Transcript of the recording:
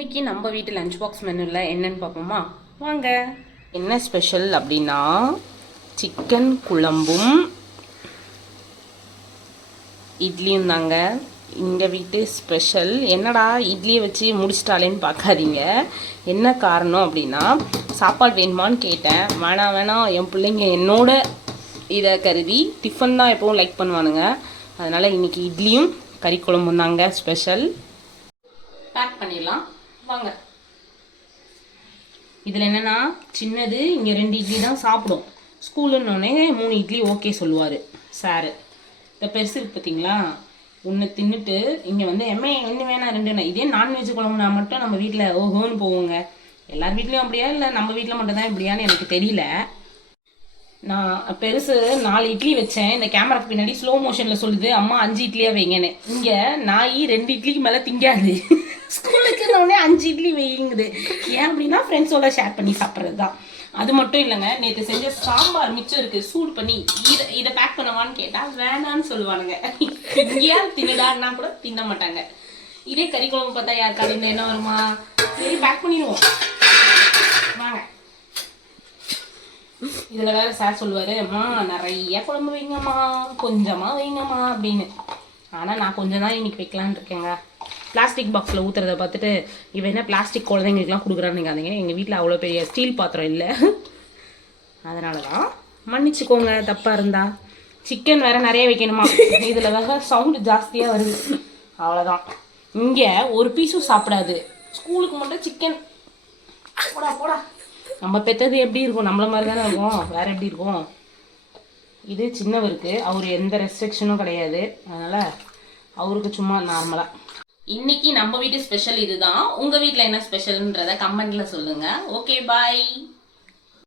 இன்னைக்கு நம்ம வீட்டு லஞ்ச் பாக்ஸ் மெனுவில் என்னன்னு பார்ப்போமா? வாங்க. என்ன ஸ்பெஷல் அப்படின்னா சிக்கன் குழம்பும் இட்லியும் தாங்க. எங்கள் வீட்டு ஸ்பெஷல் என்னடா இட்லியை வச்சு முடிச்சிட்டாலேன்னு பார்க்காதீங்க. என்ன காரணம் அப்படின்னா சாப்பாடு வேணுமான்னு கேட்டேன். வேணாம் வேணாம். என் பிள்ளைங்க என்னோட இதை கருதி டிஃபன் தான் எப்பவும் லைக் பண்ணுவானுங்க. அதனால் இன்னைக்கு இட்லியும் கறி குழம்பும் தாங்க ஸ்பெஷல் பேக் பண்ணிடலாம். வாங்க. இதில் என்னென்னா சின்னது இங்கே ரெண்டு இட்லி தான் சாப்பிடும். ஸ்கூலுன்னொடனே மூணு இட்லி ஓகே சொல்லுவார் சாரு. இந்த பெருசு இருக்கு பார்த்தீங்களா ஒன்று தின்னுட்டு இங்கே வந்து எம்ஏ ஒன்று வேணாம் ரெண்டுண்ணா இதே நான்வெஜ் குழம்புனா மட்டும் நம்ம வீட்டில் ஓஹோன்னு போவோங்க. எல்லார் வீட்லேயும் அப்படியா? இல்லை நம்ம வீட்டில் மட்டும்தான் இப்படியான்னு எனக்கு தெரியல. நான் பெருசு நாலு இட்லி வச்சேன். இந்த கேமராக்கு பின்னாடி ஸ்லோ மோஷனில் சொல்லுது அம்மா அஞ்சு இட்லியாக வைங்கன்னு. இங்கே நாய் ரெண்டு இட்லிக்கு மேலே திங்காது. ஸ்கூலுக்கு உடனே அஞ்சு இட்லி வைங்குது ஏன் அப்படின்னா ஃப்ரெண்ட்ஸோட ஷேர் பண்ணி சாப்பிட்றது தான் அது மட்டும் இல்லைங்க நேற்று செஞ்ச சாம்பார் மிச்சம் இருக்கு சூடு பண்ணி இதை இதை பேக் பண்ணவான்னு கேட்டால் வேணான்னு சொல்லுவானுங்க. இங்கேயா தின்னுடான்னா கூட தின்ன மாட்டாங்க. இதே கறி குழம்பு பார்த்தா யாருக்காவது இந்த என்ன வருமா? சரி பேக் பண்ணிடுவோம். வாங்க. இதுல வேற சார் சொல்லுவாரு அம்மா நிறைய குழம்பு வைங்கம்மா கொஞ்சமா வைங்கம்மா அப்படின்னு. ஆனா நான் கொஞ்சம் தான் இன்னைக்கு வைக்கலான்னு இருக்கேங்க. பிளாஸ்டிக் பாக்ஸில் ஊற்றுறத பார்த்துட்டு இவன் என்ன பிளாஸ்டிக் குழந்தைங்களுக்குலாம் கொடுக்குறான்னு நினைக்காதீங்க. எங்கள் வீட்டில் அவ்வளோ பெரிய ஸ்டீல் பாத்திரம் இல்லை. அதனால தான் மன்னிச்சுக்கோங்க தப்பாக இருந்தா. சிக்கன் வேறு நிறைய வைக்கணுமா? இதில் வேறு சவுண்டு ஜாஸ்தியாக வருது. அவ்வளோதான் இங்கே ஒரு பீஸும் சாப்பிடாது. ஸ்கூலுக்கு மட்டும் சிக்கன் போடா போடா. நம்ம பெற்றது எப்படி இருக்கும்? நம்மள மாதிரி தானே இருக்கும். வேறு எப்படி இருக்கும்? இது சின்னவருக்கு. அவர் எந்த ரெஸ்ட்ரிக்ஷனும் கிடையாது. அதனால் அவருக்கு சும்மா நார்மலாக இன்னைக்கு நம்ம வீட்டு ஸ்பெஷல் இதுதான். உங்க வீட்டில் என்ன ஸ்பெஷல்ன்றத கமெண்ட்ல சொல்லுங்க. Okay bye